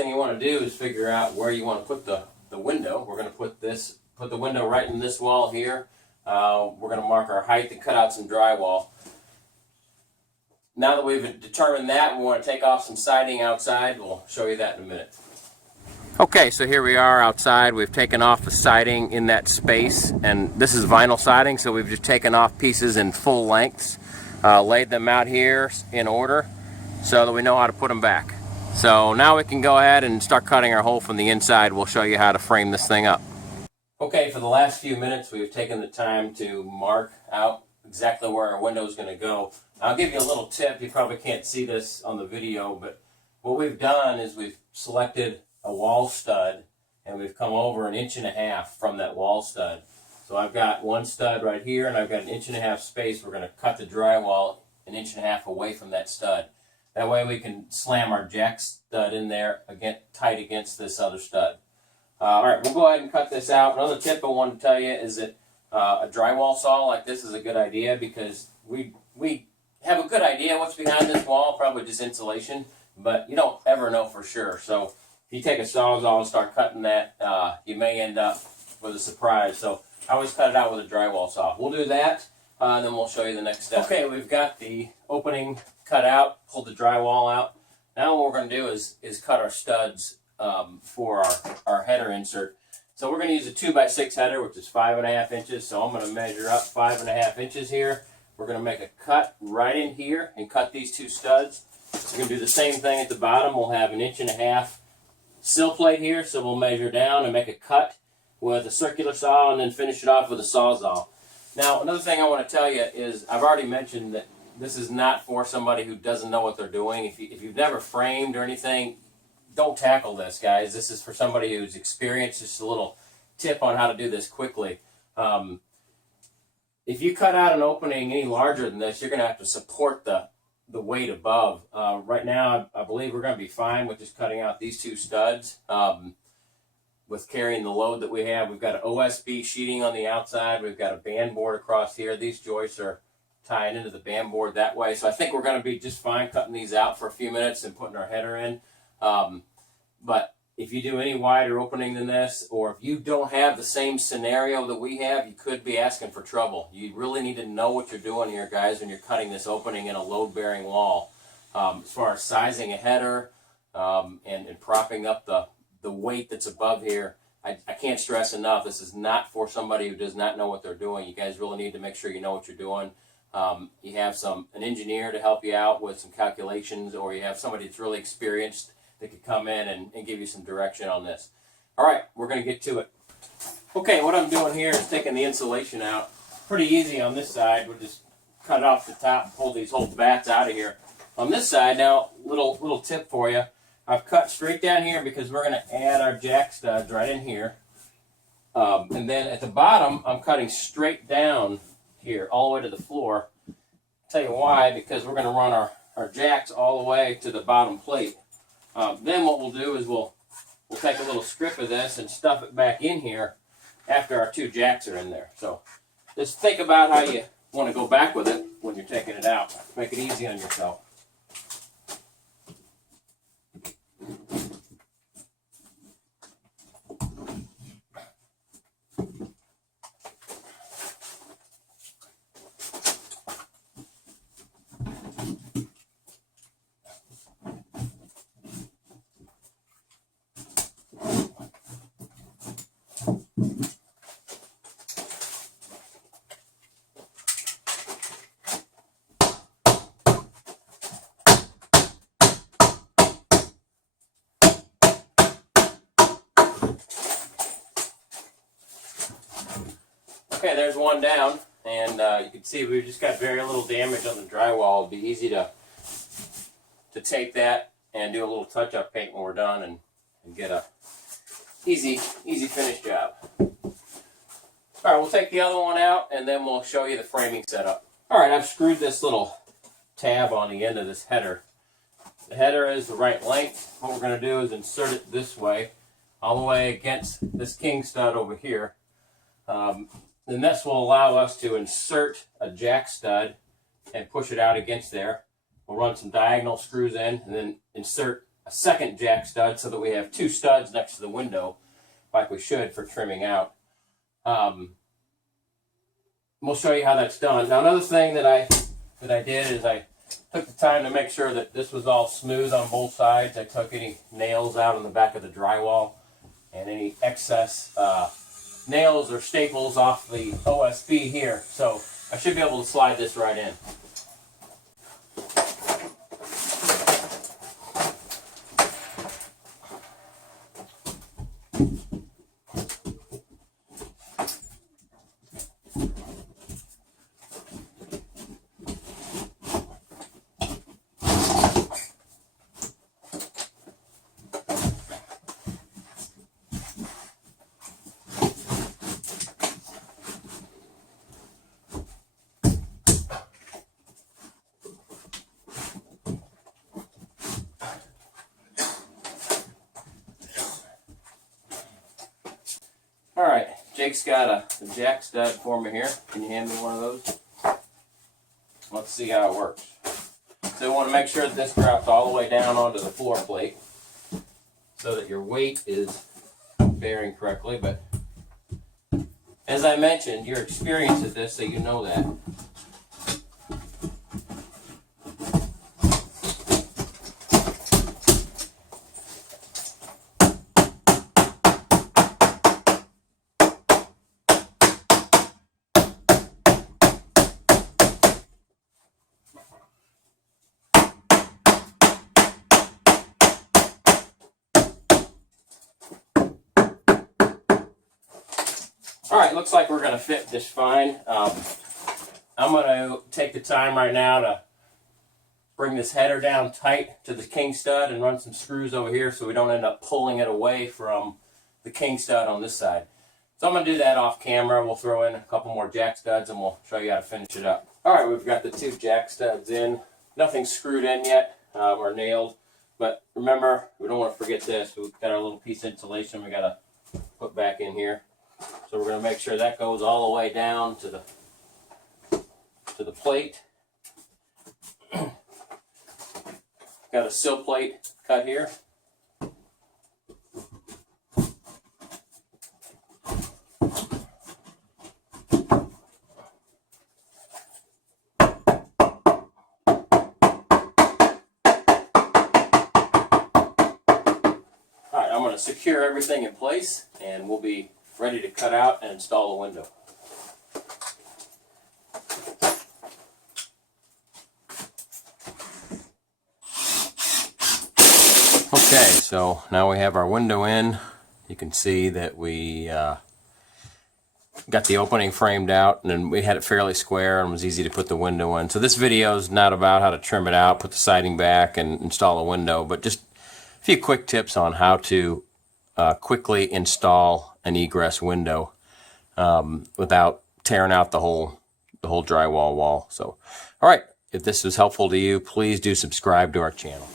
thing you want to do is figure out where you want to put the window. We're going to put the window right in this wall here. We're going to mark our height and cut out some drywall. Now that we've determined that, we want to take off some siding outside. We'll show you that in a minute. Okay, so here we are outside. We've taken off the siding in that space, and this is vinyl siding, so we've just taken off pieces in full lengths, laid them out here in order so that we know how to put them back. So now we can go ahead and start cutting our hole from the inside. We'll show you how to frame this thing up. Okay, for the last few minutes we've taken the time to mark out exactly where our window is going to go. I'll give you a little tip. You probably can't see this on the video, but what we've done is we've selected a wall stud and we've come over 1.5 inches from that wall stud. So I've got one stud right here and I've got 1.5 inches space. We're going to cut the drywall 1.5 inches away from that stud. That way we can slam our jack stud in there again, tight against this other stud. Alright, we'll go ahead and cut this out. Another tip I want to tell you is that a drywall saw like this is a good idea, because we have a good idea what's behind this wall, probably just insulation, but you don't ever know for sure. So if you take a sawzall and start cutting that, you may end up with a surprise. So I always cut it out with a drywall saw. We'll do that, and then we'll show you the next step. Okay, we've got the opening cut out, pulled the drywall out. Now what we're going to do is cut our studs for our header insert. So we're going to use a 2x6 header, which is 5.5 inches. So I'm going to measure up 5.5 inches here. We're going to make a cut right in here and cut these two studs. We're going to do the same thing at the bottom. We'll have 1.5 inches sill plate here, so we'll measure down and make a cut with a circular saw and then finish it off with a sawzall. Now, another thing I want to tell you is I've already mentioned that this is not for somebody who doesn't know what they're doing. If you've never framed or anything, don't tackle this, guys. This is for somebody who's experienced. Just a little tip on how to do this quickly. If you cut out an opening any larger than this, you're going to have to support the weight above. Right now, I believe we're going to be fine with just cutting out these two studs. With carrying the load that we have, we've got an OSB sheeting on the outside. We've got a band board across here. These joists are tying into the band board that way. So I think we're going to be just fine cutting these out for a few minutes and putting our header in. But if you do any wider opening than this, or if you don't have the same scenario that we have, you could be asking for trouble. You really need to know what you're doing here, guys, when you're cutting this opening in a load-bearing wall. As far as sizing a header and propping up the weight that's above here, I can't stress enough, this is not for somebody who does not know what they're doing. You guys really need to make sure you know what you're doing. You have an engineer to help you out with some calculations, or you have somebody that's really experienced that could come in and give you some direction on this. All right, we're going to get to it. Okay, what I'm doing here is taking the insulation out. Pretty easy on this side. We'll just cut it off the top and pull these whole bats out of here. On this side now, little tip for you. I've cut straight down here because we're going to add our jack studs right in here. And then at the bottom, I'm cutting straight down here all the way to the floor. I'll tell you why, because we're going to run our jacks all the way to the bottom plate. Then what we'll do is we'll take a little strip of this and stuff it back in here after our two jacks are in there. So just think about how you want to go back with it when you're taking it out. Make it easy on yourself. Okay, there's one down, and you can see we've just got very little damage on the drywall. It'd be easy to take that and do a little touch-up paint when we're done and get a easy finish job. All right, we'll take the other one out, and then we'll show you the framing setup. All right, I've screwed this little tab on the end of this header. The header is the right length. What we're going to do is insert it this way, all the way against this king stud over here. Then this will allow us to insert a jack stud and push it out against there. We'll run some diagonal screws in and then insert a second jack stud so that we have 2 studs next to the window, like we should for trimming out. We'll show you how that's done. Now, another thing that I did is I took the time to make sure that this was all smooth on both sides. I took any nails out on the back of the drywall and any excess nails or staples off the OSB here. So I should be able to slide this right in. All right, Jake's got a jack stud for me here. Can you hand me one of those? Let's see how it works. So we want to make sure that this drops all the way down onto the floor plate so that your weight is bearing correctly. But as I mentioned, you're experienced at this, so you know that. All right, looks like we're going to fit just fine. I'm going to take the time right now to bring this header down tight to the king stud and run some screws over here so we don't end up pulling it away from the king stud on this side. So I'm going to do that off camera. We'll throw in a couple more jack studs and we'll show you how to finish it up. All right, we've got the 2 jack studs in. Nothing's screwed in yet or nailed. But remember, we don't want to forget this. We've got our little piece of insulation we got to put back in here. So we're going to make sure that goes all the way down to the plate. Got a sill plate cut here. Alright, I'm going to secure everything in place and we'll be ready to cut out and install the window. Okay, so now we have our window in. You can see that we got the opening framed out, and then we had it fairly square and it was easy to put the window in. So this video is not about how to trim it out, put the siding back, and install a window, but just a few quick tips on how to quickly install an egress window without tearing out the whole drywall wall. So, all right, if this was helpful to you, please do subscribe to our channel.